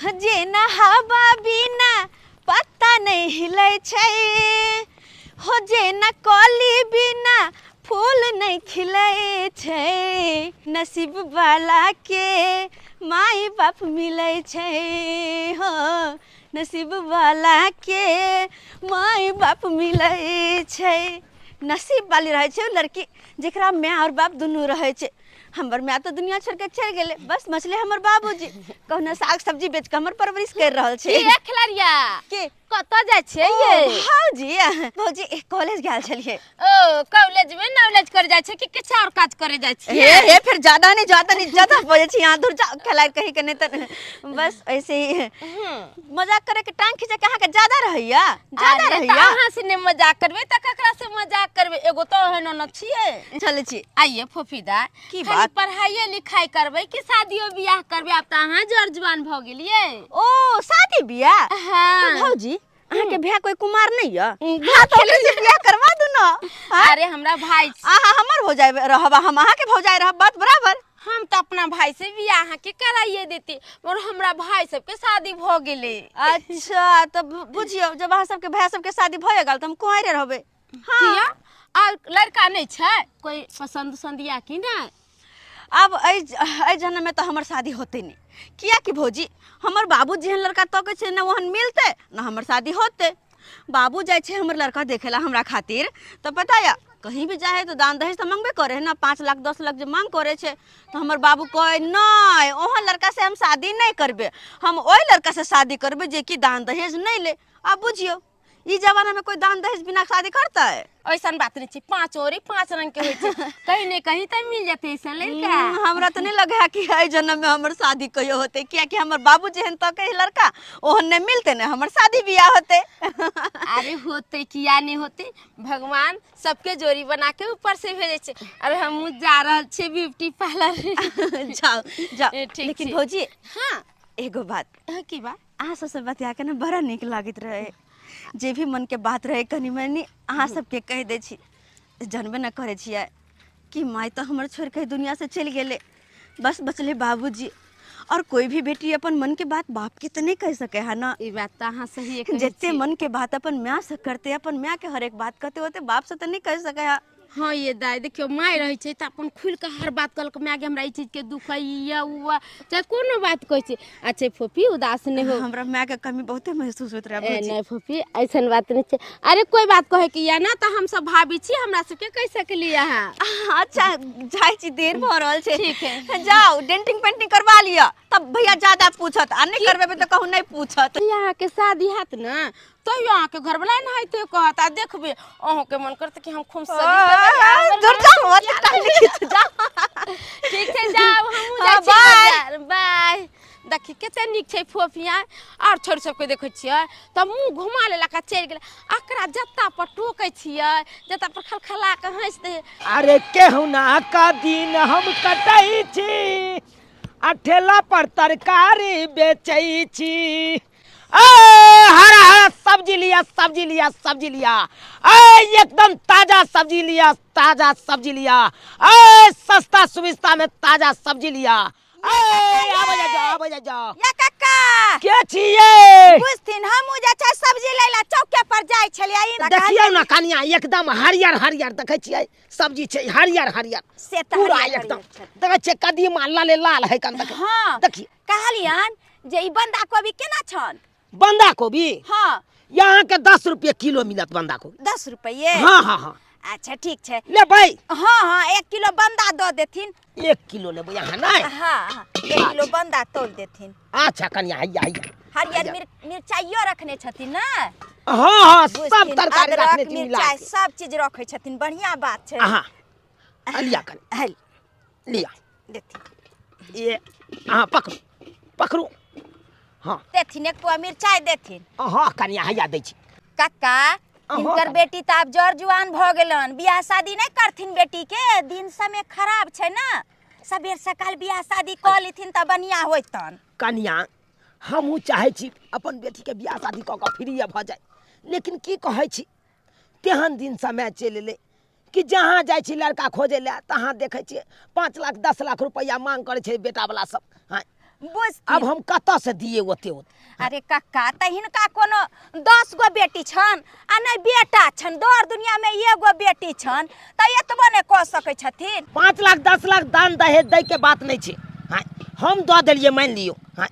जे ना हवा बिना पत्ता नहीं हिलै छै, हो जे ना कली बिना फूल नहीं खिलै छै, नसीब वाला के माई बाप मिलै छै, हो नसीब वाला के माई बाप मिलै छै। नसीब वाली रहे छै लड़की जेकरा माँ और बाप दुनू रहे छै। हमर माँ तो दुनिया छोड़ के चल गेले, बस मछली हमर बाबूजी कहना साग सब्जी बेच के हमर परवरिश कर रहल छै। की खिलरिया के कत जाय छै ये? भौजी कॉलेज गेल छलिए। ओ कॉलेज में नॉलेज कर जाय छै कि किछ और काज करे जाय छै? हे फिर ज्यादा नहीं बोले छी यहां दूर जा खिलाय कहीं के नहीं त बस ऐसे ही मजाक करे के टांग खींचे के अहाँ के ज्यादा रहैया, ज्यादा रहैया। अहाँ से ने मजाक करबे त ककरा से मजाक करबे? एगो तो है न छिए। चले छी आइए फोफीदा की खाली बात? पढ़ाई लिखाई करबे कि शादियो बियाह करबे? अब त अहाँ जर जवान भ गेलिए। ओ शादी बियाह? हां भौजी अहाँ के भैया कोई कुमार नहीं है? हां तो से बियाह करवा दू ना। अरे हमरा भाई आहा हमर हो जाए रहबा, हम अहाँ के हो जाए रहब, बात बराबर। हम तो अपना भाई से बियाह के कराइए देती, और हमरा भाई सबके शादी भ गेले। अच्छा तब बुझियो जब अहाँ सबके भाई सबके शादी भए गेल त हम कुंवारे रहबे। किया और लड़का नहीं छै कोई पसंद संदिया की नहीं? अब ऐ जन्म में तो हमर शादी होते नहीं। किया कि भौजी हमर बाबू जेहन लड़का तके छै न वहन मिलते न हमर शादी होते। बाबू जाय छै हमर लड़का देखेला हमरा खातिर तो पता या कहीं भी जाए तो दान दहेज तो मांगबे करे है ना, 5 लाख 10 लाख जो मांग करे छे तो हमर बाबू कहे नहीं ओहन लड़का से हम शादी नहीं करबे, हम ओई लड़का से शादी करबे जे कि दान दहेज नहीं ले। अब बुझियो ई जमाना में कोई दान दहेज बिना शादी करता है? ऐसा बात नहीं छै, 5 ओरी 5 रंग के होय छै, कहीं नहीं कहीं त मिल जाते ऐसा लड़का। हमरा तो नहीं लगे है कि ऐ जन्म में हमर शादी कहियो होते, किया कि हमर बाबू जेहन तके लड़का ओहन नहीं मिलते न हमर शादी बियाह होते। अरे होते किया नहीं होते, भगवान सबके जोड़ी बना के ऊपर से भेजे छे। अरे हम जा रहल छे ब्यूटी पार्लर। जाओ जाओ। ठीक लेकिन भौजी हां एगो बात की बात? अहाँ सबसे बतिया के ना बड़ा निक लागत रहे, जे भी मन के बात रहे कनी मनी अहाँ सबके कह दे छी। जानबे न करे छियै कि माई तो हमर छोड़ के दुनिया से चल गेले, बस बचले बाबूजी। और कोई भी बेटी अपन मन के बात बाप के तो नहीं कह सके है ना। ई बात तो अहाँ सही कहे छी। जितने मन के बात अपन माँ से करते, अपन माँ के हर एक बात कहते होते बाप से तो नहीं कह सके है। हाँ ये दाई देखियो माय रहे छै त अपन खुल के हर बात कल के मागे हमरा ई चीज के दुख है या हुआ चाहे कोनो बात कह छै। अच्छा फोफी उदास नहीं हो, हमरा माँ के कमी बहुते महसूस होत रहे भौजी। नहीं फोफी ऐसन बात नहीं छै। अरे कोई बात कहे कि या ना त हम सब भाभी छी, हमरा सबके कह सकली है। अच्छा जाय छी, देर भ रहल छै। ठीक है जाओ डेंटिंग पेंटिंग करवा लिया, तब भैया ज्यादा पूछत आ नहीं करबे तो कहूं नहीं पूछत। यहाँ के शादी हैत ना तो यहाँ के घर वाला नहीं तो कहता देखबे अहों के मन करते कि हम खूब दूर जाओ मत टाइम खींच जा। ठीक है जाओ हम जा छी बाजार। बाय। देखी कते निक छै फोफिया और छोड़ सबके देखै छियै त मुंह घुमा लेला का चल गेल, अकरा जत्ता पर टोकै छियै जत्ता पर खलखला के हंस दे। अरे केहुना का दिन हम कटै छी, आ ठेला पर तरकारी बेचै छी। हरा हरा सब्जी लिया सब्जी लिया सब्जी लिया, एकदम ताजा सब्जी लिया ताजा सब्जी लिया, सस्ता सुविस्ता में ताजा सब्जी लिया। आबो जा या काका के छिए? बुझथिन हमहु जे छै सब्जी लैला चौके पर जाय छलियै। देखियौ ना कनिया एकदम हरियर हरियर देखै छियै सब्जी छै हरियर हरियर से त पूरा एकदम देखै छियै कदीमा लाले लाल है कन देख। हां देखिए कहलियन जे ई बंदा कोबी केना छन? बंदा कोबी हां यहाँ के 10 रुपये किलो मिलत बंदा कोबी। 10 रुपये? हाँ हाँ हाँ अच्छा ठीक छै ले भाई। हाँ हाँ 1 किलो बंदा दो देथिन। 1 किलो लेबो यहाँ नहीं? हाँ 1 किलो बंदा तोल देथिन। अच्छा कनिया हैया हैया हरियर मिर्चाइयो रखने छथिन ना? हाँ हाँ सब तरकारी रखने छी मिला मिर्चाई के। सब चीज रखे छथिन, बढ़िया बात छै। हां लिया कन हल लिया देथिन ये हां पकड़ू पकड़ू हाँ देथिन, 1 पुआ मिर्चाई देथिन। हाँ कनिया हैया दै छी। काका इनकर बेटी त आब जर जुआन भ गेलन, बियाह शादी नहीं करथिन बेटी के, दिन समय खराब छै ना, सबेर सकाल बियाह शादी क लेथिन त बढ़िया होइतन। कनिया हमहूँ चाहे छी अपन बेटी के बियाह शादी कऽ के फ्री भ जाए, लेकिन की कहै छी तेहन दिन समय चलि एलै कि जहाँ जाइ छी लड़का खोजे ले तहाँ देखै छियै 5 लाख 10 लाख रुपया मांग करे छै बेटा वाला सब। हाँ बुझती अब हम कत से दिए ओते अरे कक्का त हिनका कोनो 10 गो बेटी छन आ नहीं बेटा छन दौर दुनिया में एगो बेटी छन त एतबो ने कह सकै छथिन 5 लाख 10 लाख दान दहेज दै के बात नहीं छे हाँ हम दऽ देलिए मान लियो हाँ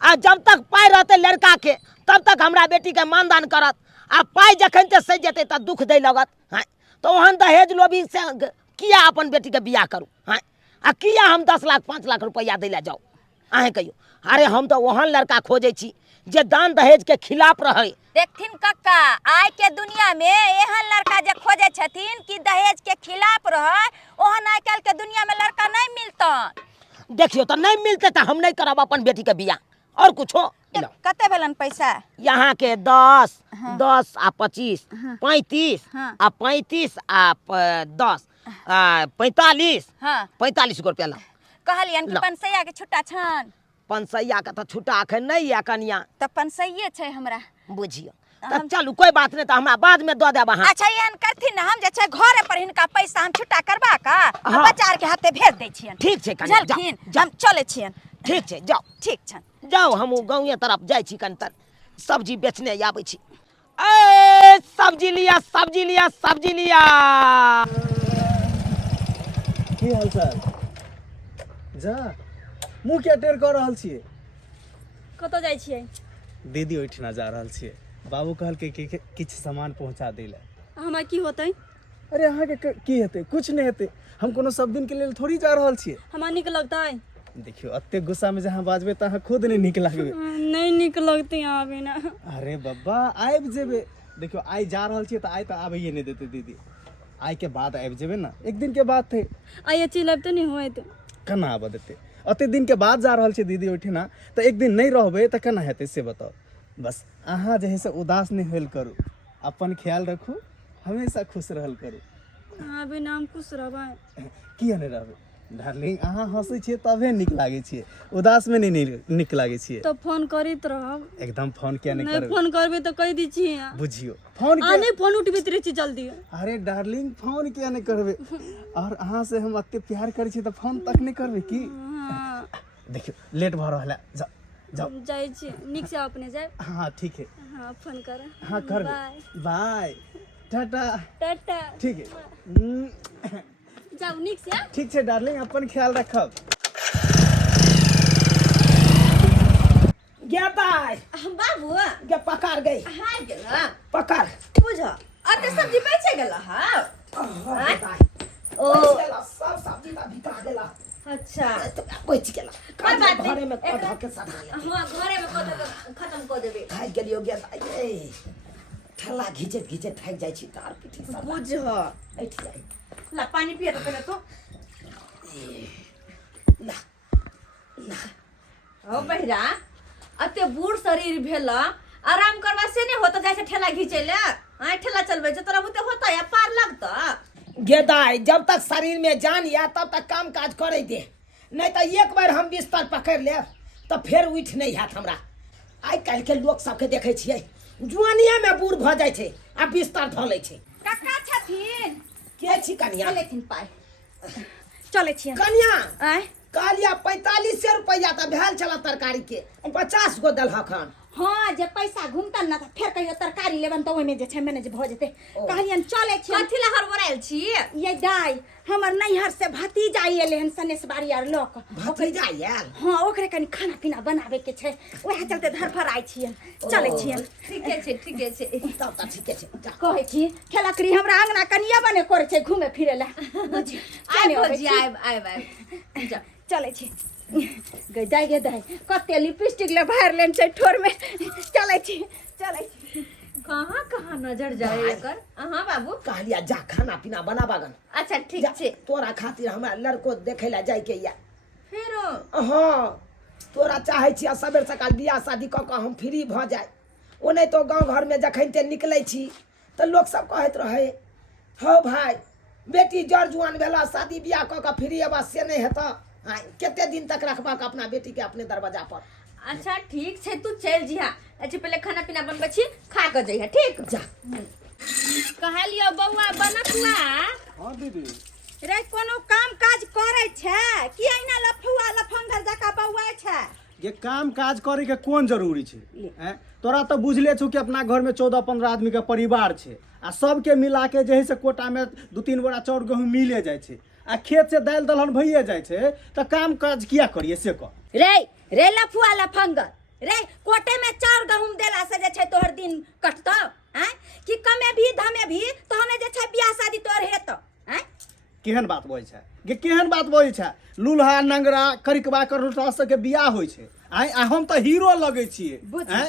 आ जब तक पाई रहते लड़का के तब तक हमरा बेटी के मानदान करत आ पाई जखन ते सज जेते त दुख दे लगत हाँ तो ओहन दहेज लोभी से किया अपन बेटी के बियाह करू हाँ आ किया हम 10 लाख 5 लाख रुपया दै ला जाओ अहे कहियो अरे हम तो ओहन लड़का खोजे छी जे दान दहेज के खिलाफ रहे देखथिन कक्का आइ के दुनिया में एहन लड़का जे खोजे छथिन कि दहेज के खिलाफ रहे ओहन आइ काल के दुनिया में लड़का नहीं मिलतन देखियो तो नहीं मिलते तो हम नहीं करब अपन बेटी के बियाह और कुछो कते भेलन पैसा यहाँ के 10 10 आ 25 35 हाँ। आ 35 आ 10 आ 45 हाँ 45 गो रुपया ला कहलियन कि ला। पंसैया के छुट्टा छन पंसैया के तो छुट्टा अखन नहीं या कनिया त पंसैये छै हमरा बुझियो तब चलू कोई बात नहीं तो हमरा बाद में दऽ देब अहाँ अच्छा एहन करथिन ना हम जे छै घरे पर हिनका पैसा हम छुट्टा करबा का हाँ। बचार के हाथे भेज दै छियन ठीक छै कनिया जलखिन जाओ हम चले छियन ठीक छै जाओ ठीक छन जाओ हम गाँव तरफ जाइ छी कनि तर सब्जी बेचने आबै छी ए सब्जी लिया सब्जी लिया सब्जी लिया की हाल चाल जा मुँह किया टेढ़ कऽ रहल छियै कतऽ जाइ छियै दीदी ओहिठिना जा रहल छियै बाबू कहलकै कि किछु सामान पहुँचा दै लए हमरा की होतै अरे अहाँके की हेतै किछु नहि हेतै हम कोनो सब दिन के लेल थोड़ी जा रहल छियै हमरा नीक लगतै देखियो एते गुस्सा में जहाँ बाजबै तऽ अहाँ खुद नहीं नीक लागबै नहीं नीक लगतै यहाँ बिना अरे बब्बा आबि जेबै देखियो आइ जा रहल छियै तऽ आइ तऽ आबैए नहीं देतै दीदी आइ के बाद आबि जेबै ना एक दिन के बाद थे आइ चलि आबि तऽ नहि होइत केना आबऽ देतै एते दिन के बाद जा रहल छियै दीदी ओहिठिना तऽ एक दिन नहीं रहबै तऽ केना हेतै से बताओ बस अहाँ जे है से उदास नहीं होल करू अपन ख्याल रखू हमेशा खुश रहल करू अहाँ बिना हम खुश रहबै किया नहीं रहबै डार्लिंग अहाँ हंसै छियै तबे नीक लागै छियै उदास में नहीं नीक लागै छियै तो फोन करैत रहब एकदम फोन किया नहीं नहीं करबै फोन करबै तऽ कहि दै छियै बुझियो फोन आ नहीं फोन उठबैत रहै छी जल्दी अरे डार्लिंग फोन किया नहीं करबै और अहाँ से हम एते प्यार करै छियै तऽ फोन तक नहीं करबै की हाँ देखियो लेट भऽ रहल है जाओ जाओ जाइ छी नीक से अपने जाए हाँ ठीक है हाँ फोन कर हाँ कर बाय बाय टाटा टाटा ठीक है जाऊ नीक से ठीक है डार्लिंग अपन ख्याल रखब गे दाई बाबू गे पकड़ गई हाय गेल पकड़ बुझ अते सब्जी बेचे गेल हा ओ सब सब्जी का बिका गेला अच्छा बच गेला कोई बात नहीं। घरे में कधा के सधा ले हां घरे में खत्म कर देबे खाइ गेलियो गे दाई ए ठेला घिचैत घिचैत थाकि जाइ छी तार पीठी सब बुझ ऐठ जाइ ला पानी पिए तो पहले तो ला ला ओ बहिरा अते बूढ़ शरीर भेला आराम करवा से नहीं होता जैसे ठेला घीचे ले हां ठेला चलबे जे तोरा बुते होता या पार लगता गे दाई जब तक शरीर में जान या तब तक काम काज करे दे नहीं तो एक बार हम बिस्तर पकड़ ले तो फिर उठ नहीं हैत हमरा आइ काल्हि के लोग सबके देखे छियै जुआनिया में बूढ़ भ जाइ छै आ बिस्तर धऽ लै छै काका छथिन के छी कनिया लेकिन पाए चले छियन कनिया आय कहलिया 45 रुपया तऽ भेल छला तरकारी के 50 गो देलहक हन हाँ जे पैसा घुमतन ना फिर कहियो तरकारी लेबन तो ओइमे जे छै मैनेज भ जेते कहलियन चले छी कथि ला हड़बड़ाइल छी ये दाई हमर नैहर से भतीजा एले हन सनेस बाड़ी आर लोक भतीजा आयल हाँ ओकरे कनी खाना पीना बनावे के छै ओहे चलते धरफर आइ छियन चले छियन ठीके छै तब तऽ ठीके छै जा कहै छी खेलकरी हमरा अंगना कनिया बने करे छै घूमे फिरे ला बुझी आइ जा चले छी गे दाई कते लिपस्टिक ले भर लेन छै ठोर में चले छी कहाँ नजर जाए एकर हां बाबू कहलिया जा खाना पीना बनाबा गन अच्छा ठीक छै तोरा खातिर हमरा लड़को देखे ला जाय के या फेरो हाँ तोरा चाहे छी सबेर सकाल बियाह शादी कऽ के हम फ्री भ जाय ओ नहीं तो गांव घर में जखन ते निकलै छी तो लोग सब कहत रहे हो भाई बेटी जड़ जुआन भेला शादी बियाह कऽ के फ्री अब से नहीं हेता केते दिन तक रखबा के अपना बेटी के अपने दरवाजा पर अच्छा ठीक छै तू चल जिहा अच्छा पहले खाना पीना बनबै छी खा के जइहा ठीक जा कहलियो बौआ बनकुआ हाँ दीदी रे कोनो काम काज करे छै कि एना लफुआ लफंगर जका बौआ छै ये काम काज करे के कोन जरूरी छे हैं? तोरा तो बुझले छौ कि अपना घर में 14-15 आदमी के परिवार छे आ सबके मिला के जे है से कोटा में 2-3 बोरा चाउर गेहूं मिले जाय छे आ खेत से दाल दलहन भइए जाय छे तो काम काज किया करिए से कह। रे लफुआ लफंगर रे कोटे में चाउर गहूम देला से जे छै तोहर दिन कटतो हैं कि कमे भी धमे भी तोहने जे छै बियाह शादी तोहर हेतो हैं? केहन बात बोलै छै गे, केहन बात बोलै छै? लूल्हा नंगरा करिकबा करोटा सबके बियाह होइ छै आ हम तो हीरो लगै छियै हैं?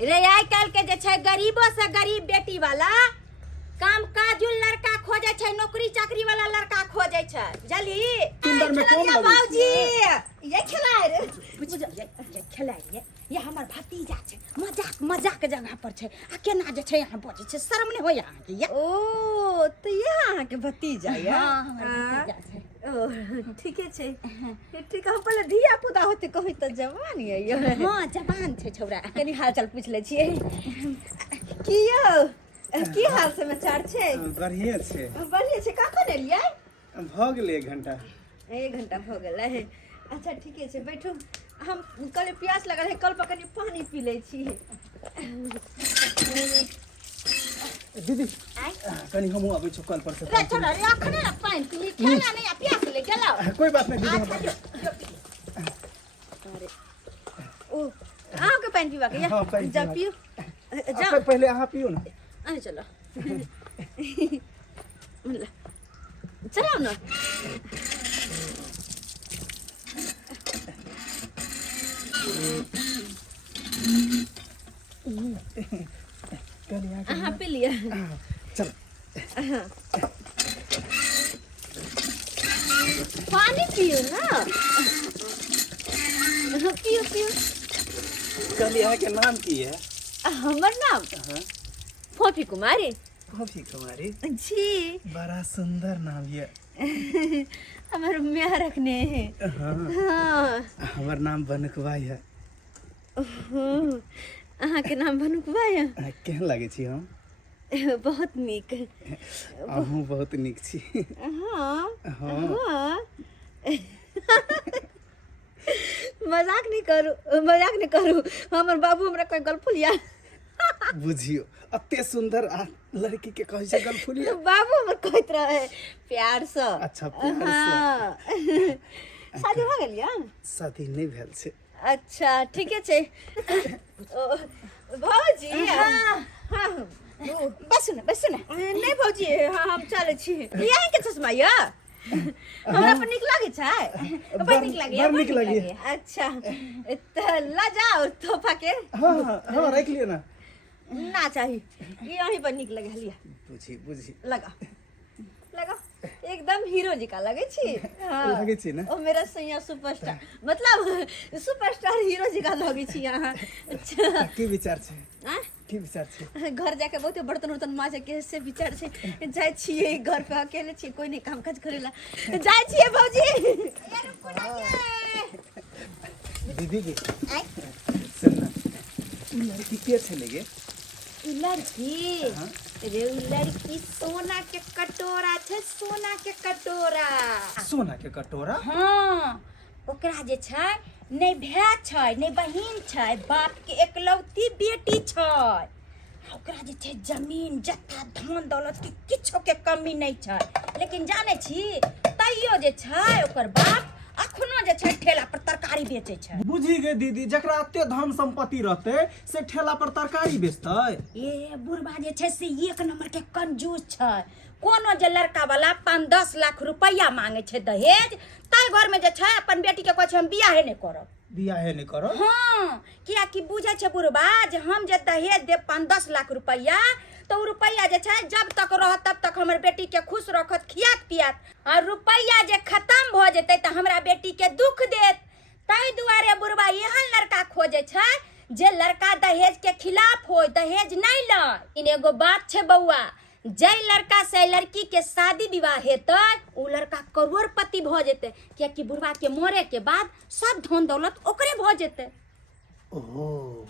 रे आइ काल के जे छै गरीबो से गरीब बेटी वाला काम काजुल लड़का खोजे छै, नौकरी चाकरी वाला लड़का खोजे छै, बुझली? सुंदर में कौन लगै बाबूजी छै? ये खिलाए रे ये खिलाए ये हमर भतीजा छै, मजाक जगह पर छै आ केना जे छै यहाँ बजे छै, शर्म नहीं हो यहाँ के ये? ओ तो ये अहाँ के भतीजा या हाँ, हमर भतीजा छै। ओ ठीके छै ठीक हम पहले धिया पुता होते कहि त जवान ये यो हाँ जवान छै छौरा। कनी हाल चाल पूछ ले छियै की यौ की हाल समाचार छै? बढ़िया छै। बढ़िया छै। कखन एलियै? भ गेलै 1 घंटा। 1 घंटा भ गेलै। अच्छा ठीके छै बैठू। हम कल प्यास लगल है, कल पर कनी पानी पी लै छी। दीदी कनी हमहूँ अबै छौ कल पर से। रे छोरा रे अखने ना पानी पी खेला नहीं प्यास ले गेलो। कोई बात नहीं दीदी। अरे ओ अहाँ के पानी पीवा के या हाँ, पानी जा पीवा। पियो जा पहले अहाँ पियो ना। आ चलो चलो ना। हाँ पी लिया। चल पानी पियो ना। पियो पियो। कल यहाँ के नाम की है? हमर नाम फोफी कुमारी। फोफी कुमारी जी बड़ा सुंदर नाम ये। हमारे मियाँ रखने हैं। हाँ हमार नाम बनकवा है। अहाँ के नाम भनुकबा है? केहन लागे छी हम? बहुत नीक। अहूँ बहुत नीक छी। हाँ हाँ हाँ मजाक नहीं करू हमर बाबू हमरा कोई गलफुलिया बुझियो अते सुंदर आ लड़की के कहै छै गलफुलिया। बाबू हमर कहैत रहे प्यार से। अच्छा प्यार से। हाँ शादी हो गेल या? शादी नहीं भेल छै। अच्छा ठीके छै। भौजी हाँ हाँ बस ना नहीं भौजी हाँ हम चले छी। यही के चश्मा या हमरा पर नीक लागे छै? बड़ नीक लागे। बड़ नीक लागे। अच्छा तो ला जाओ तोहफा के। हाँ हाँ हाँ रख लियो ना। ना चाहिए यहीं पर नीक लगे लिया। बुझी लगा एकदम हीरो जी का लगे छी। हाँ लगे छी ना। ओ मेरा सैया सुपरस्टार मतलब सुपरस्टार हीरो जी का लगे छी यहाँ। अच्छा की विचार छै? हाँ? की विचार छै? घर जाके बहुते बर्तन उर्तन माजे के से विचार छै। जाय छिए घर पे अकेले छिए कोई नहीं काम काज करेला जाय छिए भौजी। दीदी की सुन ना लड़की के छै लगे? लड़की रे लड़की सोना के कटोरा छै, सोना के कटोरा। सोना के कटोरा? हाँ ओकरा जे छै नहीं भाई छै नहीं बहिन छै, बाप के एकलौती बेटी छै। ओकरा जे छै जमीन जत्था धन दौलत के किछो के कमी नहीं छै, लेकिन जाने छी तैयो जे छै ओकर बाप अखनो जे छै ठेला पर तरकारी बेचे छै। बुझी गए दीदी जकरा अते धन संपत्ति रहते से ठेला पर तरकारी बेचतै। ये बुढ़बा जे छै से 1 नंबर के कंजूस छै। कोनो जे लड़का वाला 5-10 लाख रुपया मांगे छै दहेज ताई घर में जे छै अपन बेटी के कहै छै हम बियाहे नहीं करब। बियाहे नहीं करब? हाँ किया कि बुझे छै बुढ़बा जे हम जे दहेज देब 5-10 लाख रुपया तो उ रुपया जे छै जब तक रहत तब तक हमर बेटी के खुश रखत खियात पियात, और रुपया जे खत्म भ जेतै त हमरा बेटी के दुख देत। ताई दुआरे बुढ़बा एहन लड़का खोजे छै जे लड़का दहेज के खिलाफ हो, दहेज नहीं लय। इन एगो बात छै बउआ, जै लड़का से लड़की के शादी विवाह हेतै उ लड़का करोड़पति भ जेतै, कियाकि बुढ़बा के मरे के बाद सब धन दौलत ओकरे भ जेतै। ओह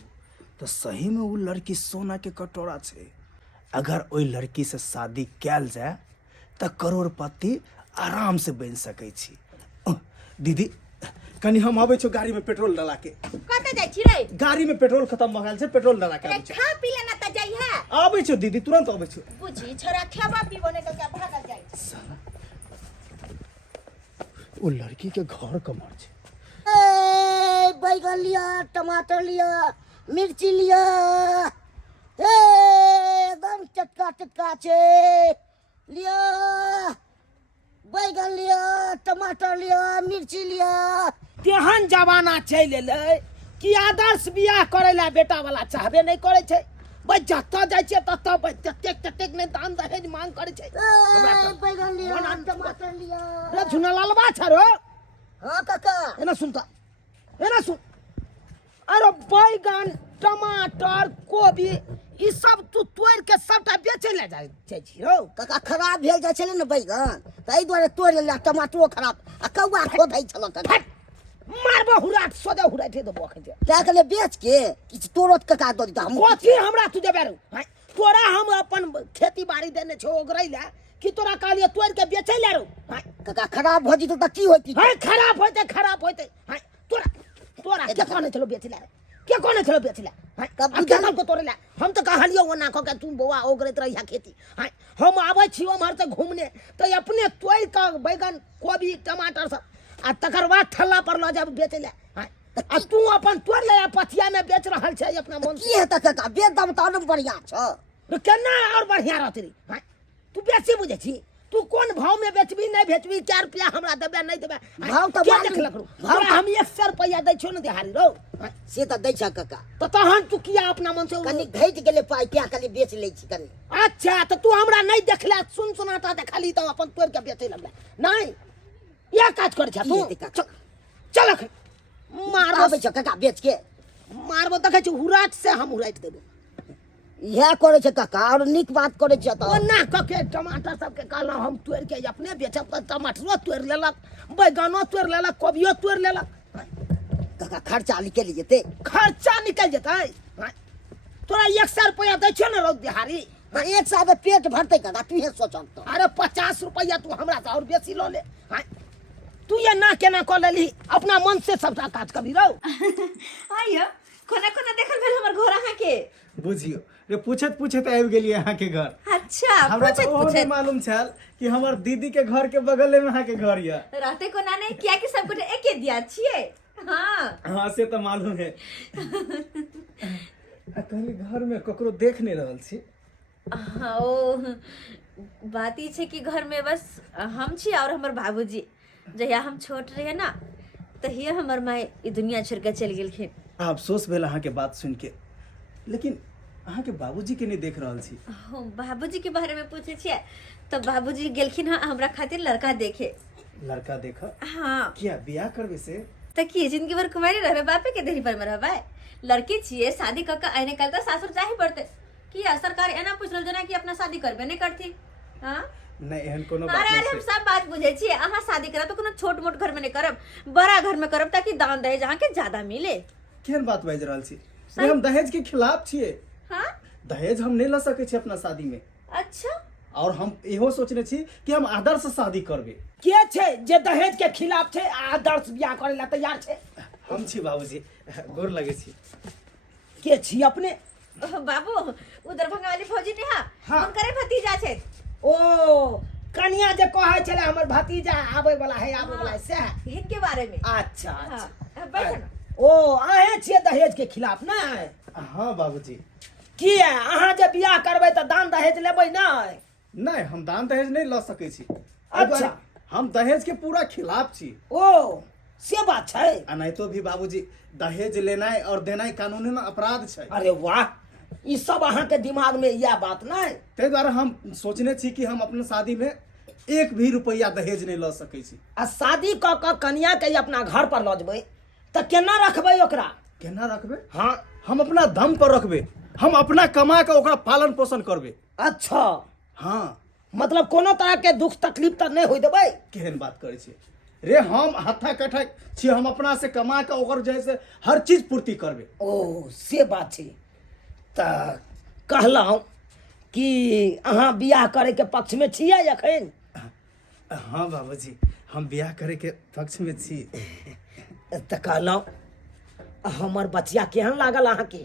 तो सही में वो लड़की सोना के कटोरा छै। अगर ओई लड़की से शादी कैल जाए तो करोड़पति आराम से बन सकै छी। दीदी कनी हम आबै छौ गाड़ी में पेट्रोल डला के। कते जाइ छी रे? गाड़ी में पेट्रोल खत्म भ गेल छै, पेट्रोल डला के रे आबै छौ। खा पी लेना त जाइ है। आबै छौ दीदी, तुरंत आबै छौ। बुझी छोरा खेबा पीबो नहीं तो क्या भागल जाइ। ओ लड़की के घर कमर छै। ए बैगन लिया, टमाटर लिया, मिर्ची लिया, ए एकदम चटका चटका छे लिया। बैगन लिया, टमाटर लिया, मिर्ची लिया। तेहन जमाना चलि एलै कि आदर्श बियाह करे ला बेटा वाला चाहबे नहीं करे छै। भाई जत्ता जाइ छै तत्ता ततेक ततेक ने दान दहेज मांग करे छै। बैगन लिया, टमाटर लिया। रे झुना लालबा छ रो। हाँ काका, एना सुनता, एना सुन। अरे बैगन, टमाटर, कोबी ई सब तू तोड़ के सबटा बेचे ले जाइ छी रो। काका खराब भेल जाइ छले न बैगन, तै दुआरे तोड़ ले। टमाटरो खराब आ कौआ खोदै छल काका। मारबो हुराट सोदे हुराट दे बखे दे। क्या के बेच के किछ तोरत काका दो द। हम कोथी हमरा तू देबे रो? तोरा हम अपन खेती बाड़ी देने छो ओगरै ले कि तोरा कहलिए तोड़ के बेचै ले रो। काका खराब भ जितो त की होती? हां खराब होते, खराब होते। हां तोरा तोरा के कोने चलो बेच ले? के कोने चलो बेच ले? कब बुझल को तोरे ले? हम तो कहलियो ओना क के तू बौआ ओगरैत रहिया खेती। हां हम आबै छी ओमहर से घूमने तो अपने तोड़ के बैगन, कोबी, टमाटर सब आ तकर बाद ठल्ला पर ल जब बेच ले। हां आ तू अपन तोड़ ले पथिया में बेच रहल छै अपना मन की है त काका बेच दम त और बढ़िया छ। केना और बढ़िया रहतरी? हां तू बेसी बुझे छी? तू कोन भाव में बेचबी नहीं बेचबी, 4 रुपया हमरा देबे नहीं देबे भाव त के देखलक रो? भाव हम 100 रुपया दै छौ न दिहाड़ी रो। से त दै छ काका। त तहन तू किया अपना मन से कनी घैट गेले पाई क्या कनी बेच ले छी कनी? अच्छा त तू हमरा नहीं देखला, सुन सुनाता देखली त अपन तोड़ के बेचे लगले नहीं? या काज कर छ तू? चल मारबो बे छ काका बेच के मारबो देखे छी हुराट से हम हुराट देबो। यह करे छ काका और निक बात करे छ त। ओना क के टमाटर सब के कहला हम तोड़ के अपने बेचब त टमाटरो तोड़ लेलक, बैगनो तोड़ लेलक, कोबियो तोड़ लेलक। काका खर्चा निकल जेते। खर्चा निकल जेते? तोरा 100 रुपया दै छ न रो दिहाड़ी। 100 में पेट भरते काका तू हे सोचन त। अरे 50 रुपया तू हमरा से और बेसी लो ले। तू ये ना केना क लेली अपना मन से सबटा काज करी रो। आइयो कोना कोना देखल भेल हमर घर अहाँ के। बुझियो रे पूछत पूछत आबि गेलिए अहाँ के घर। अच्छा हमरा पूछत तो ओहो पूछत नहीं मालूम छल कि हमर दीदी के घर के बगल में अहाँ के घर या। रहते कोना नहीं किया कि सब कुछ एके दिया छिए। हाँ हाँ से तो मालूम है। कहली घर में ककरो देख नहीं रहल छी। हाँ ओ बात ई छै कि घर में बस हम छी और हमर बाबूजी। जहिया हम छोट रहे ना तहिया हमर माय ई दुनिया छोड़ के चल गेलखिन। अफसोस भेल अहाँ के बात सुन के, लेकिन अहाँ के बाबूजी के नहीं देख रहल छी। बाबूजी के बारे में पूछे छिए तो बाबूजी गेलखिन हाँ हमरा खातिर लड़का देखे। लड़का देखा? हाँ क्या बियाह करबे से? त की जिंदगी भर कुमारी रहबे, बापे के देरी पर में रहबे? लड़की छिए शादी क के आने कल त सासुर जाही पड़ते। की सरकार एना पूछल जना कि अपना शादी करबे नहीं करती? हां नहीं एहन कोनो बात अरे नहीं हम छै। सब बात बुझे छी। अहाँ शादी करब तो कोनो छोट मोट घर में नहीं करब, बड़ा घर में करब ताकि दान दहेज अहाँ के ज्यादा मिले। केहन बात बाजि रहल छी? रे हम दहेज के खिलाफ छिए। हाँ दहेज हम नहीं ला सके छी अपना शादी में। अच्छा और हम इहो सोचने छी कि हम आदर्श से शादी करबे। के छे जे दहेज के खिलाफ छे आदर्श बियाह करे ला तैयार छे? हम छी बाबूजी, गोर लगे छी। के छी अपने? बाबू उ दरभंगा वाली फौजी ने हाँ। हाँ करे भतीजा छे। ओ कनिया जे कहै छले हमर भतीजा आबै वाला है आबै वाला है से? इनके बारे में। अच्छा हाँ अच्छा। बैठ ना। ओ आहे छिए दहेज के खिलाफ ना? हाँ बाबूजी। किया अहाँ जे बियाह करबै त दान दहेज लेबै नहीं? नहीं हम दान दहेज नहीं ला सके छी। अच्छा। हम दहेज के पूरा खिलाफ छी। ओ से बात छै? आ नहीं तो भी बाबूजी दहेज लेनाइ और देनाइ कानूनी में अपराध छै। अरे वाह ई सब अहाँ के दिमाग में यह बात नहीं? ते द्वारा हम सोचने छी कि हम अपने शादी में 1 भी रुपया दहेज नहीं ला सके छी। आ शादी क के कन्या के अपना घर पर ल जेबै त केना रखबै ओकरा? केना रखबे? हाँ हम अपना दम पर रखबे। हम अपना कमा के ओकरा पालन पोषण करबे। अच्छा हाँ मतलब कोनो तरह के दुख तकलीफ त नहीं होय देबै? केहन बात करे छी रे? हम हत्था कट्ठा छी, हम अपना से कमा के ओकर जैसे हर चीज पूर्ति करबे। ओ से बात छै। त कहलहुँ कि अहाँ बियाह करे के पक्ष में छियै अखन? हाँ बाबूजी हम बियाह करे के पक्ष में छी। तो कहलहुँ हमर बचिया केहन लागल अहाँके?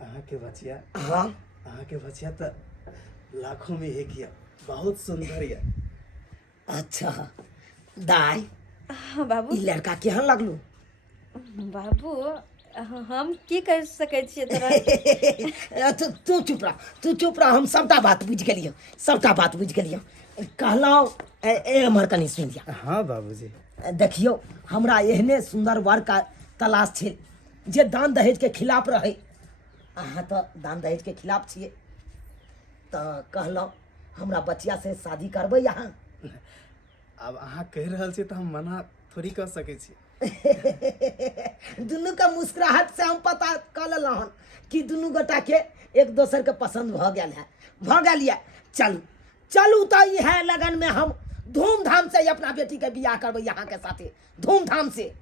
अहाँके बचिया हाँ अहाँके बचिया तो लाखों में एक या बहुत सुंदर या। अच्छा दाई हाँ बाबू। ई लड़का केहन लगलू? बाबू हम की कर सकै छियै तोरा? तू चुप रह, तू चुप रह, हम सबटा बात बुझि गेलियै, सबटा बात बुझि गेलियै। कहलहुँ एम्हर कनि सुनि लिअ। हाँ बाबूजी। देखियौ हमरा एहने सुंदर वर का तलाश छै जे दान दहेज के खिलाफ रहे। अहाँ तो दान दहेज के खिलाफ छियै, तो कहलहुँ हमरा बचिया से शादी करबै अहाँ? अब अहाँ कह रहल छी तो हम मना थोड़ी कर सकै छी। दुनू के मुस्कुराहट से हम पता कर लेलहुँ हन कि दुनू गोटा के एक दोसर के पसंद भ गेल है, भ गेल ये। चलू चलू तो इह लगन में हम धूमधाम से अपना बेटी के बियाह करबै यहाँ के साथे, धूमधाम से।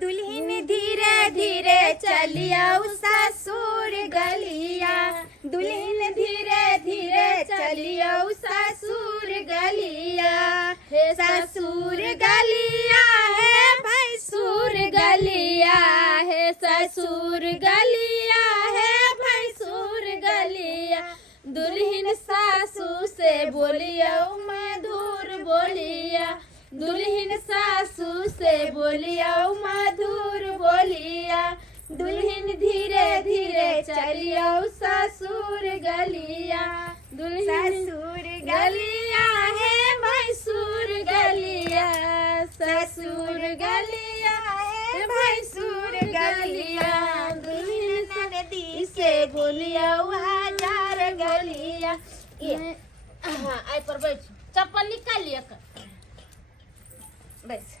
दुल्हन धीरे धीरे चलिया ससुर गलिया, दुल्हन धीरे धीरे चलिया ससुर गलिया। हे ससुर गलिया है भैंसुर गलिया, हे ससुर गलिया है भैंसुर गलिया। दुल्हन सासू से बोलिया मधुर बोलिया, दुल्हन सासू से बोलिया मधुर बोलिया। दुल्हन धीरे धीरे चलिया ससुर गलिया, दुल्हन ससुर गलिया है भैंसुर गलिया, ससुर गलिया है भैंसुर गलिया। दुल्हन नदी से बोलिया हजार गलिया। हाँ आई पर बैठ, चप्पल निकाल लिया कर। बस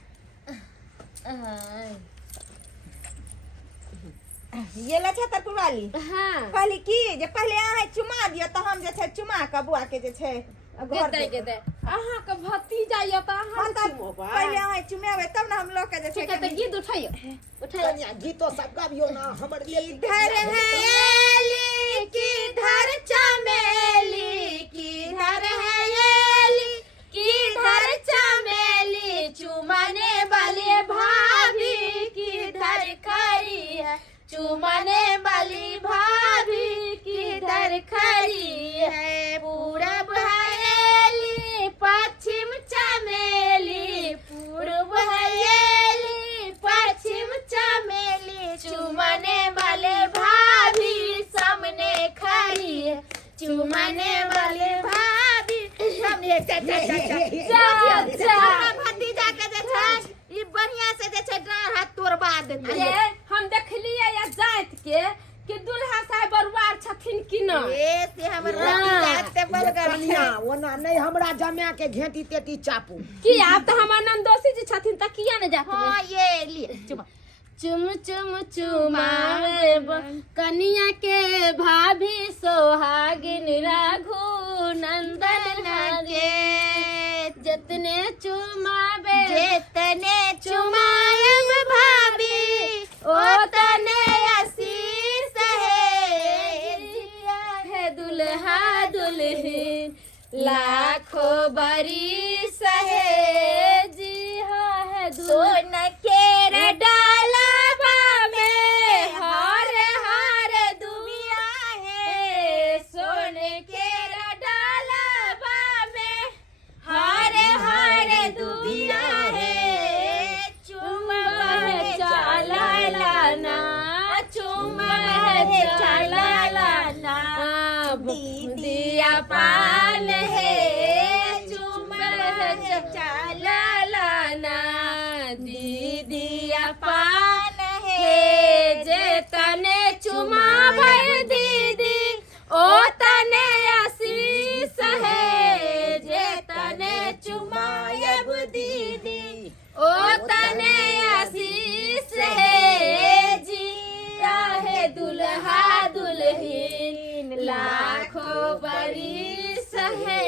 ये ला छतर वाली। हाँ कहली की जे पहले अहाँ चुमा दियो तो हम जे छै चुमा के बुआ के जे छै घर दे दे दे। अहाँ के भतीजा या त अहाँ पहले अहाँ चुमेबै तब ना हम लोग के जे छै ठीक है तो गीत उठाइयो, उठाइयो। कन्या गीतो सब गाबियो ना हमर लिए। धर है एली किधर चमेली, किधर है एली किधर चमेली। चुमने वाली भाभी किधर खड़ी है, चुमने वाली भाभी किधर खड़ी है। पूरब है एली पश्चिम चमेली, पूर्व है एली पश्चिम चमेली। चुमने वाले भाभी सामने खड़ी है, चुमने वाले भाभी सामने। भतीजा के जे छै ई बढ़िया से जे छै डाँढ़ हाथ तोड़बा देते। ये हम देखलिए या जात के कि दुल्हा साहब बरुआर छथिन कि न। ए से हमर भतीजा एते बलगर कन्या छै। ओना नहीं हमरा जमाया के घेटी तेटी चापू। कि आप तो हमर नंदोसी जी छथिन त किया न जात। हां ये लिए चुमा चुम चुम चुमावे कन्या के भाभी सोहागिन रघु नंदन लगे। जितने चुमावे जितने चुमायम भाभी ओतने आशीष है दुल्हा दुल्हन लाखों बरिस है। जी हाँ है सोन के डाला में हार हार दुनिया है, सोन के डाला में हार हार दुनिया है। चुमा चला लाना चुमा चला लाना दिया पा चलना दीदी पान हे जे तने चुमा भर दीदी ओ तने आशीष है जे तने चुमायब दीदी ओ तने आशीष है जिया है दुल्हा दुल्हन लाखों बरिस है।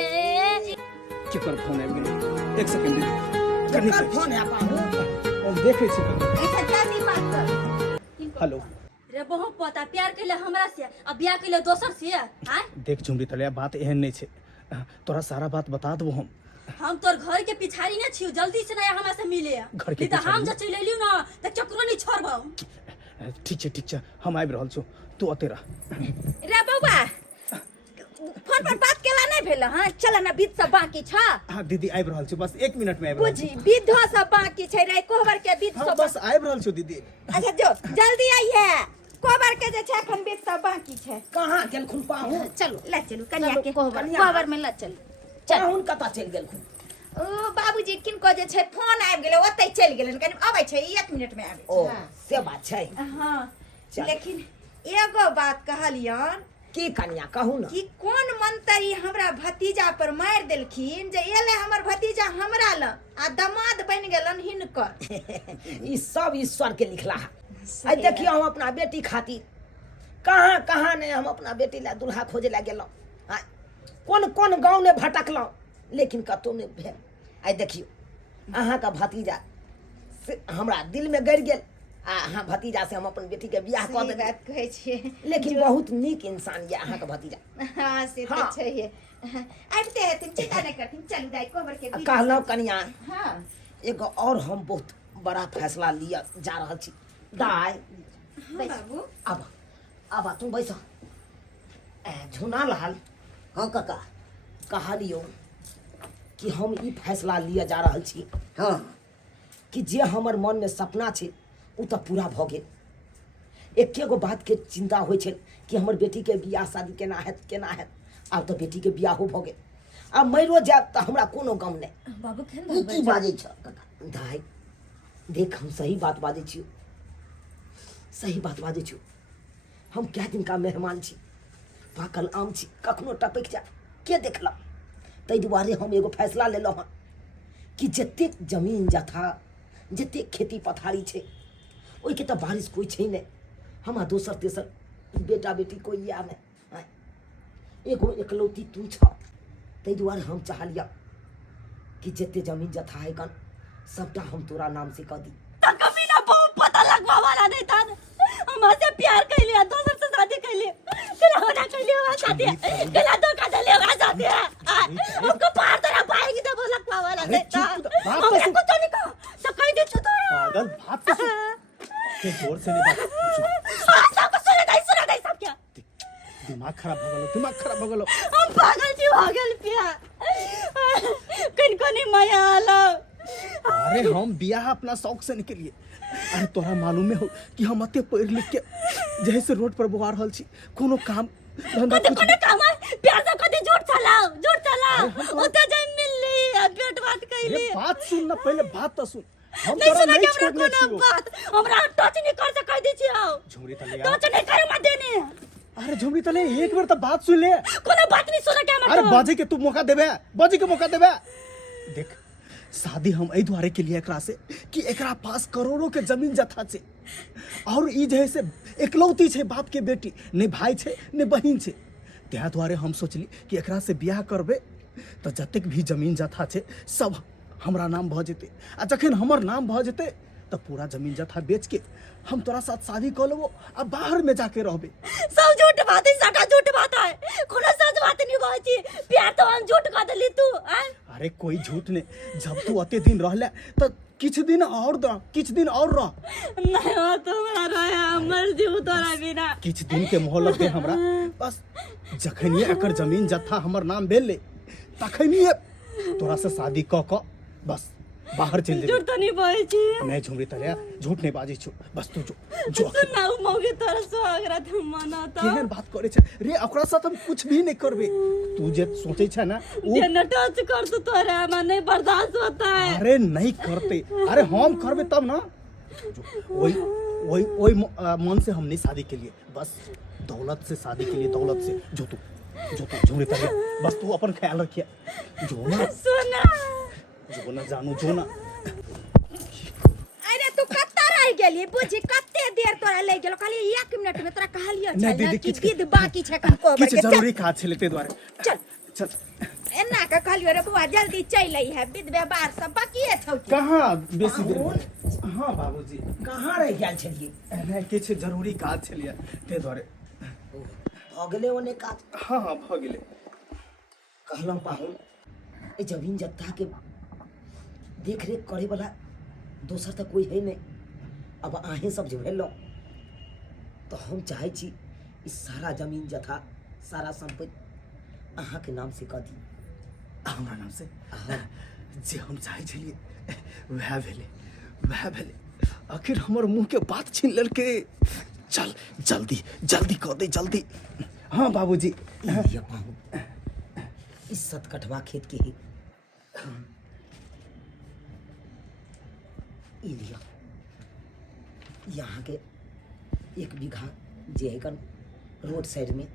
केकर फोन आबि गेलै एक सेकंड दीदी कनी केकर फोन है बाबू हम देखै छी ऐसा जल्दी बात कर। हेलो रे बहुत पता प्यार कैले हमरा से अब ब्याह कैले दोसर से आय देख झुमरी तले बात एहन नहीं छै तोरा सारा बात बता देबो हम तोर घर के पिछाड़ी न छियो जल्दी से नया हमरा से मिले घर के नहीं तो हम पिछाड़ी? जे चले लियो ना त केकरो नहीं छोड़बो। ठीक छै हम आबि रहल छौ तू अते रह। रे बौआ फोन पर बात केला नहीं भेल हां चल ना बीत सब बाकी छ। हां दीदी आबि रहल छौ बस 1 मिनट में आबि रहल बुझी विधो सब बाकी छै रे कोहबर के बीत हां सब। बस आबि रहल छौ दीदी। अच्छा जो जल्दी आइए कोहबर के जे छै एखन बीत सब बाकी छै। कहाँ गेलखुन पाहु चलू ले चलू कन्या के कन्या। कोहबर में ले चलू। पाहुन कतऽ चलि गेलखुन ओ बाबूजी किनको जे छै फोन आबि गेलै ओतै चलि गेलन कनी आबै छै 1 मिनट में आबै ओ छै। से बात छै हां चल। लेकिन एगो बात कहलियन की कन्या कहू ना कि कोन मंत्री हमरा भतीजा पर मार देलखिन जे एले हमर भतीजा हमरा ल आ दामाद बन गेलन हिनकर। ई सब ईश्वर के लिखला है। आई देखियो हम अपना बेटी खातिर कहाँ कहाँ ने हम अपना बेटी ला दुल्हा खोजे ला गेलौं कोन कोन गांव ने भटकलौं लेकिन कतौ नहीं भेल। आई देखियो अहाँ का भतीजा से हमरा दिल में गड़ गेल आ अहाँ भतीजा से हम अपन बेटी के बियाह कर सही देबै बात कहै छियै लेकिन बहुत नीक इंसान ये अहाँ का भतीजा। हां से तो हाँ। छैहे आबिते हेथिन चिंता नहीं करथिन चलू दाई कोबर के बीच। कहलौं कन्या हां एगो और हम बहुत बड़ा फैसला लिया जा रहल छी दाई बाबू अब तू बैस झुना लाल हाँ काका कहलियो कि हम ई फैसला लिए जा रहल छी हाँ कि जे हमर मन में सपना छै उ तऽ पूरा भऽ गेल। एके गो बात के चिंता होइ छै कि हमर बेटी के बियाह शादी केना हैत आब तऽ बेटी के बियाहो भऽ गेल आब मरियो जायब तऽ हमरा कोनो गम नहि। बाबू ई की बाजै छ काका दाई देख हम सही बात बाजै छियो सही बात बाजै छियो हम क्या दिन का मेहमान छी पाकल आम छी कखनो टपक जा के देखला ताहि दुआरे हम एगो फैसला लेलहुँ हँ कि जतेक जमीन जथा जतेक खेती पथारी छै ओहिके तऽ बारिश कोइ छै नहि हमरा दोसर तेसर बेटा बेटी कोई या नहीं एगो एकलौती तू छ ताहि दुआरे हम चाहलिया कि जते जमीन जथा है कन सबटा हम तोरा नाम से कह दी। कभी ना बहुत पता लगवा वाला नहीं था हमसे प्यार कर लिया दोसर से शादी कर लिया तेरा होना कर लिया होगा शादी गला धोखा दे लिया होगा शादी हमको पार तेरा पाएगी तो वो लगवा वाला नहीं था हमने कुछ नहीं कहा तो कह दी छुतोरा पागल बात तो सुन के जोर से नहीं बात हां सब सुना नहीं सब क्या दिमाग खराब हो गेलो हम पागल जी हो गए पिया किनको नहीं माया आला। अरे हम बियाह अपना शौक से निकलिए अरे तोरा मालूम हो कि हम अते पढ़ लिख के जैसे रोड पर बुआ रहल छी कोनो काम धंधा कुछ कोने काम है प्यार से कदी झूठ चलाओ ओते जाई मिलली पेट बात अरे कइली बात सुन ना पहले बात तो सुन हम नहीं तोरा सुना नहीं कि हमरा छोड़ने कोनो छियो बात हमरा टच नहीं कर से कह दी छियो झुमरी तले टच नहीं करे मत देने अरे झुमरी तले एक बार तो बात सुन ले कोनो बात नहीं सुना के हमरा अरे बाजी के तू मौका देबे देख शादी हम एहि दुआरे के लिए एकरा से कि एकरा पास करोड़ों के जमीन जथा छे और ई जैसे एकलौती छे बाप के बेटी ने भाई छे ने बहिन छे त्या दुआरे हम सोचली कि एकरा से बियाह करबे तो जतेक भी जमीन जथा छे सब हमरा नाम भ जेते आ जखन हमर नाम भ जेते तो पूरा जमीन जथा बेच के हम तोरा साथ शादी कर लेबो आ बाहर में जाके रहबे। सब झूठ बात है सटा झूठ बात है कोनो सच बात नहीं बाजी प्यार तो हम झूठ कह देली तू अरे कोई झूठ नहीं जब तू अते दिन रहले तो किछ दिन और रह नहीं हो तुम्हारा रहा मर जीव तोरा बिना किछ दिन के मोहलत दे हमरा बस जखनिए एकर जमीन जत्था हमर नाम भेल ले तखनिए तोरा से शादी क बस बाहर चल झूठ तो नहीं बोले छी नहीं झुमरी तले झूठ नहीं बाजी छु बस तू जो सुना मौगे तोरा स्वागत हम मनाता केहन बात करे छ रे ओकरा साथ हम कुछ भी नहीं करबे तू जे सोचे छ ना वो जे टच कर तो तोरा में नहीं बर्दाश्त होता है अरे नहीं करते अरे हम करबे तब ना वही मन से हमने शादी के लिए बस दौलत से शादी के लिए दौलत से जो तू झुमरी तले बस तू अपन ख्याल रखिए जो ना सुना जो ना जानू जो ना अरे तू कत्ता रह गेली बुझी कत्ते देर तोरा ले गेलो खाली 1 मिनट में तोरा कहलियो नहीं चल दीदी, कि किछ- विध बाकी छै कनको किछ जरूरी काज छले ते द्वारे चल चल एना का कहलियो रे बुआ जल्दी चल आई है विध व्यवहार सब बाकी छौ की कहाँ बेसी देर हाँ बाबूजी कहाँ रह गेल छलिए नहीं किछ जरूरी काज छलिए ते द्वारे भऽ गेलै ओने काज हाँ हाँ भ गेले कहलहुँ पाहुन ए जमीन जत्था के देख रेख करे वाला दोसर तऽ कोई है नहीं अब अहें सब जे भेलहुँ तो हम चाहे छी ई सारा जमीन जथा सारा संपत्ति अहाँ के नाम से कह दी हमरा नाम से जे हम चाहे छलिए वह भेले आखिर हमर मुंह के बात छीन लेलके चल जल्दी कर दे जल्दी हाँ बाबूजी ये पाहुन इस 7 कठवा खेत के ही ई लिया यहाँ के 1 बीघा जे है कन रोड साइड में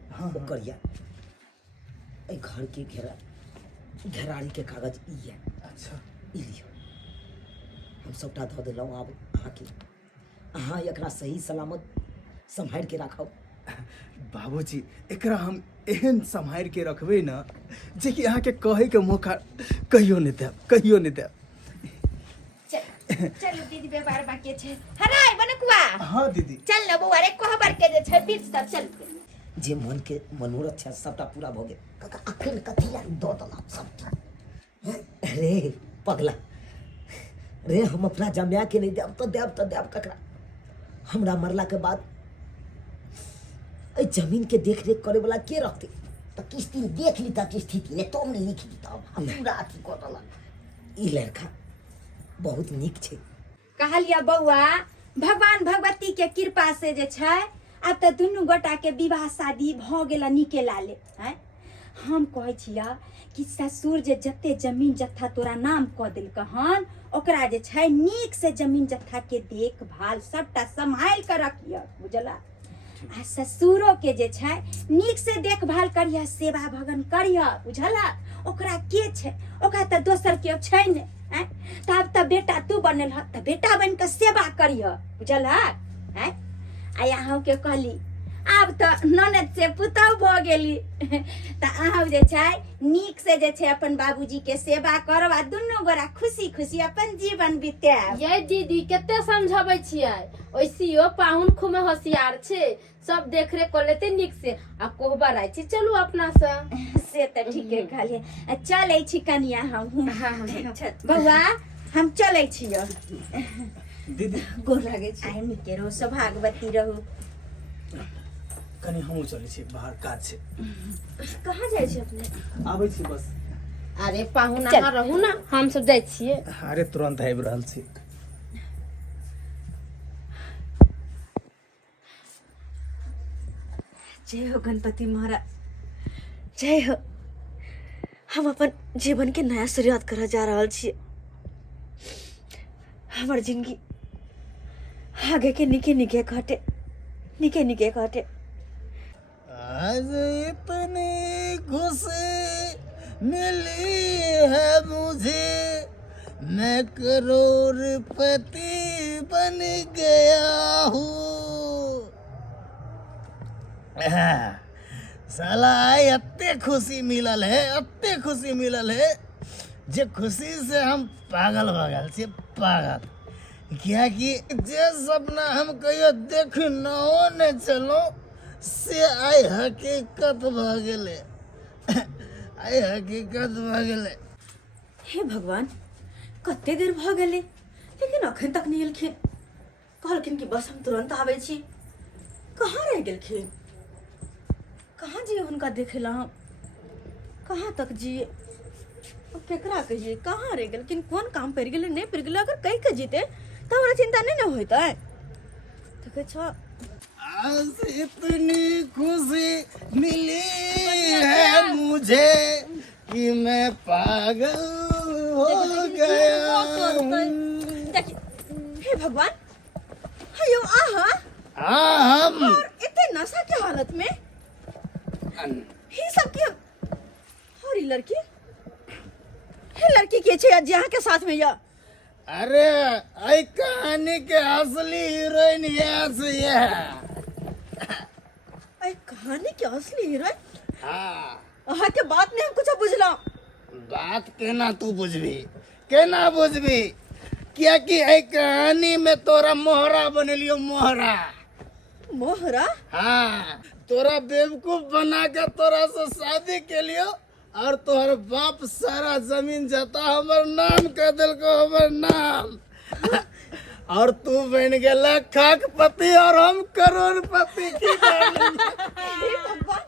करिया ए घर के घेरारी के कागज ई है अच्छा ई लिया हम सबटा धऽ देलहुँ आब अहाँ एकरा सही सलामत सम्हारि के राखब बाबूजी एकरा हम एहन संभाल के रखबे ना जे कि अहाँ के कहे के मौका कहियो नहीं देब चल दीदी व्यवहार बाकी छै हराय बनकुआ हाँ दीदी चल न बुआ रे कोहबर के जे छै बीच सब चल जे मन के मनोरथ छै सबटा पूरा भऽ गेल काका अखन कथी ला दऽ देलहुँ सबटा रे पगला रे हम अपना जमाया के नहीं देब तो देब ककरा हमरा मरला के बाद ए जमीन के देख रेख करे वाला के रखते तो किस्ती देख ली की स्थिति ने तो हमने लिख दी पूरा अथी कऽ देलक ई लड़का बहुत नीक छै कहलिया बौआ भगवान भगवती के कृपा से जे छै आब तऽ दुनू गोटा के विवाह शादी भऽ गेल नीके लाले हैं हम कहै छिया कि ससुर जे जते जमीन जत्था तोरा नाम कऽ देलक हन ओकरा जे छै नीक से जमीन जत्था के देखभाल सबटा संभाल के रखिया बुझला आ ससुरो के जे छै नीक से देखभाल करिया सेवा भगन करिया बुझला ओकरा के छै ओकरा तऽ दोसर के छै ने हैं तब तऽ बेटा तू बनल ह तऽ बेटा बन के सेवा करिया बुझला हैं आ अहाँ के कहली आब तऽ ननद से पुतहु भऽ गेली तऽ अहाँ जे छै नीक से जे छै अपन बाबूजी के सेवा करब आ दुनू गोरा खुशी खुशी अपन जीवन बिताएब ये दीदी केते समझाबै छियै ओइसियो पाहुन खुमे होशियार छै सब देख रेख कर लेते नीक से आ कोहबर आइ छी चलू अपना से तऽ ठीके कहलिए चलै छी कनिया हम बौआ हम चलै छियो दीदी गोर लागै छी आइ नीके रहू सौभाग्यवती रहू कनी हमहूँ चलै छी बाहर काज छै कहाँ जाइ छी अपने आबै छी बस अरे पाहुन अहाँ रहू ना हम सब जाइ छियै अरे तुरंत आबि रहल छी जय हो गणपति महाराज जय हो हम अपन जीवन के नया शुरुआत करऽ जा रहल छियै हमर जिंदगी आगे के निके घटे आज इतनी खुशी मिली है मुझे मैं करोड़पति बन गया हूँ साला अत्ते खुशी मिलल है जे खुशी से हम पागल छी पागल क्या कि जे सपना हम कहियो देख न चलो से आइ हकीकत भ गेले हे भगवान कते देर भ गेले लेकिन अखन तक नहीं एलखिन कहलखिन कि बस हम तुरंत आबै छी कहाँ रह गेलखिन कहाँ जी हुनका देखेला हम कहाँ तक जिए अब केकरा कहिए कहाँ रह गए लेकिन कौन काम पर गेले नहीं पर गेले अगर कहीं के जीते तो हमरा चिंता नहीं ना होता है तो अच्छा आज इतनी खुशी मिली है मुझे कि मैं पागल हो गया हूँ। हे भगवान हयो आहा हाँ हम और इतने नशा के हालत में ही सब की और ये लड़की के छे जहाँ के साथ में या अरे आई कहानी के असली हीरोइन ये है। ऐ कहानी के असली हीरोइन हाँ अहा के बात नहीं हम कुछ बुझला बात केना तू बुझबी क्या कि आई कहानी में तोरा मोहरा बनलियो मोहरा। मोहरा हाँ तोरा बेवकूफ बना के तोरा से शादी के लियो और तोहर बाप सारा जमीन जता हमर नाम कर दिल को हमर नाम और तू बन गेला खाकपति और हम करोड़पति की हे भगवान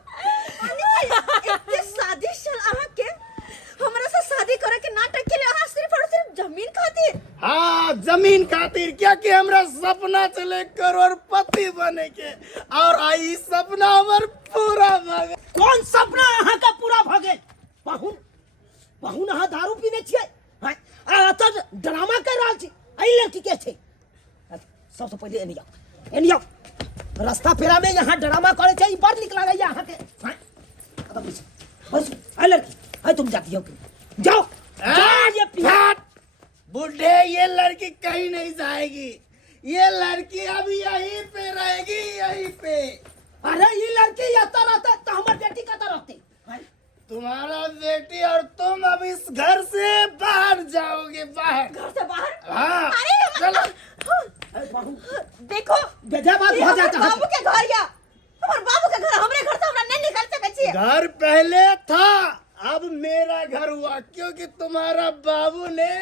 इतने साजिश चल अहा के हमरा से शादी करे के नाटक के लिए अहा सिर्फ और सिर्फ जमीन खातिर। हाँ जमीन खातिर क्या कि हमरा सपना चले करोड़पति बने के और आई सपना हमर पूरा भगे। कौन सपना अहाँ का पूरा भगे? पाहुन अहाँ दारू पीने छियै आ त ड्रामा कर रहल छी। एहि लड़की के छै सबसे पहले एनी आओ रास्ता फेरा में यहाँ ड्रामा करे छै। ई बड़ नीक लागैया अहाँ के। बस आ लड़की है तुम जाती हो जाओ ये हट! बुढ़े ये लड़की कहीं नहीं जाएगी। ये लड़की अभी यहीं पे रहेगी यहीं पे। अरे ये लड़की आता रहता तो हमारे बेटी का रहते। तुम्हारा बेटी और तुम अब इस घर से बाहर जाओगे बाहर। घर से बाहर हाँ अरे चलो देखो बेजा बात हो जाता है। बाबू के घर या हमारे बाबू के घर हमरे घर से हमरा नहीं निकल सके छी। घर पहले था अब मेरा घर हुआ क्योंकि तुम्हारा बाबू ने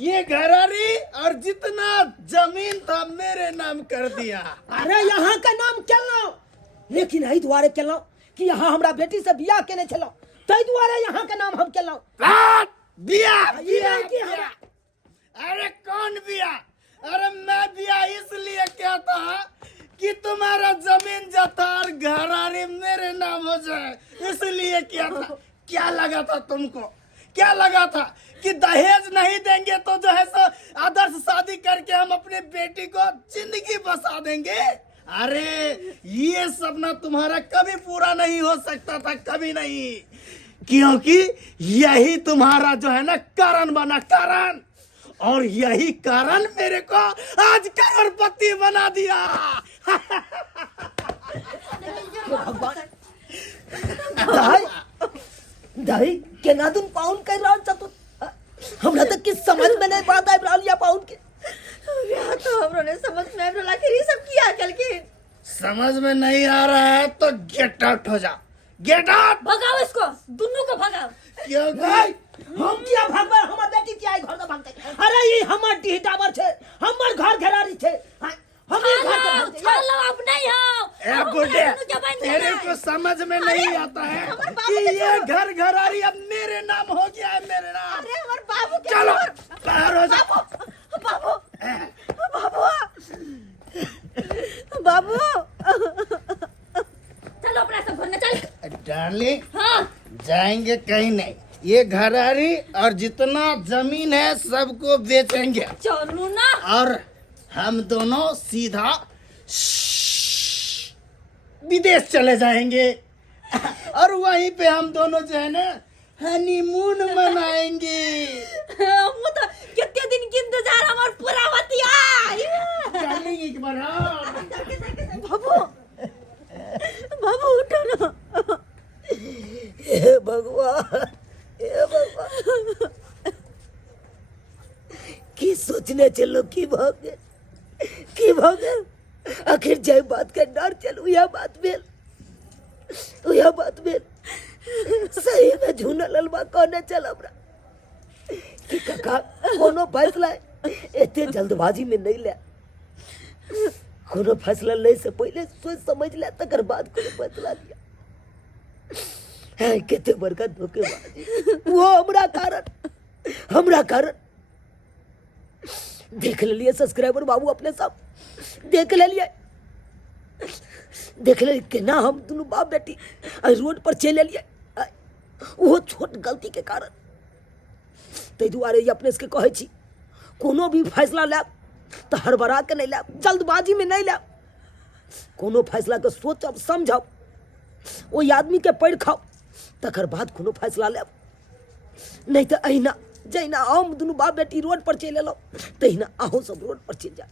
ये घरारी और जितना जमीन था मेरे नाम कर दिया। अरे यहाँ का नाम केलौ लेकिन एहि दुआरे केलौ कि यहाँ हमरा बेटी से बियाह केने छलौ तै दुआरे यहाँ के नाम हम केलौ। बिया अरे कौन बिया? अरे मैं बिया इसलिए कहता कि तुम्हारा जमीन जथा और घरारी मेरे नाम हो जाए इसलिए किया था। क्या लगा था तुमको? क्या लगा था कि दहेज नहीं देंगे तो जो है सो आदर्श शादी करके हम अपने बेटी को जिंदगी बसा देंगे? अरे ये सपना तुम्हारा कभी पूरा नहीं हो सकता था, कभी नहीं, क्योंकि यही तुम्हारा जो है ना कारण बना कारण, और यही कारण मेरे को आज करोड़पति बना दिया। दही केना तुम पाउन कर रहल छ तू? हमरा त किस समझ में नहीं बात आबि रहल या पाउन के। ब्याह तो हमरो ने समझ में आबि रहल आखिर ई सब किया कल के समझ में नहीं आ रहा है तो गेट आउट हो जा, गेट आउट। भगाओ इसको, दोनों को भगाओ। क्यों हम क्या भागबे? हमर बेटी क्या घर से भागते? अरे ये हमर डी टावर छे, हमर घर घेरारी छे, हम ये घर से भागते। चलो अब नहीं हो। ए बुढ़े, तेरे को समझ में नहीं आता है कि ये घर घरारी अब मेरे नाम हो गया है, मेरे नाम। अरे हमारे बाबू के चलो बाहर हो जाओ। बाबू बाबू चलो अपना सब घूमने चल। डार्लिंग हाँ जाएंगे कहीं नहीं, ये घरारी और जितना जमीन है सबको बेचेंगे चलो ना। और हम दोनों सीधा विदेश चले जाएंगे और वहीं पे हम दोनों जो है ना हनीमून मनाएंगे। वो तो कितने दिन की इंतजार हमार पूरा होतिया। डार्लिंग एक बार हाँ। बाबू उठो ना। हे भगवान, हे भगवान, की सोचने चलो की भागे आखिर जय बात के डर चलू यह बात भेल सही में झूना ललबा कोने चल हमरा कि काका कोनो फैसला एते जल्दबाजी में नहीं ले, कोनो फैसला ले से पहले सोच समझ ले तकर बाद कोनो फैसला लिया। है केते बड़का धोखेबाज वो हमरा कारण देख लिए सब्सक्राइबर बाबू अपने सब देख लिए केना हम दोनों बाप बेटी रोड पर चल लिए वो छोट गलती के कारण ताहि दुआरे अपने से कहे छी कोनो भी फैसला लेब तो हड़बड़ा के नहीं लेब, जल्दबाजी में नहीं लेब। कोनो फैसला के सोचब समझब ओहि आदमी के पढ़ खाओ तकर बाद कोनो फैसला लेब, नहीं तो अहिना जहिना हम दुनू बाप बेटी रोड पर चल एलहुँ तहिना अहूँ सब रोड पर चल जाए।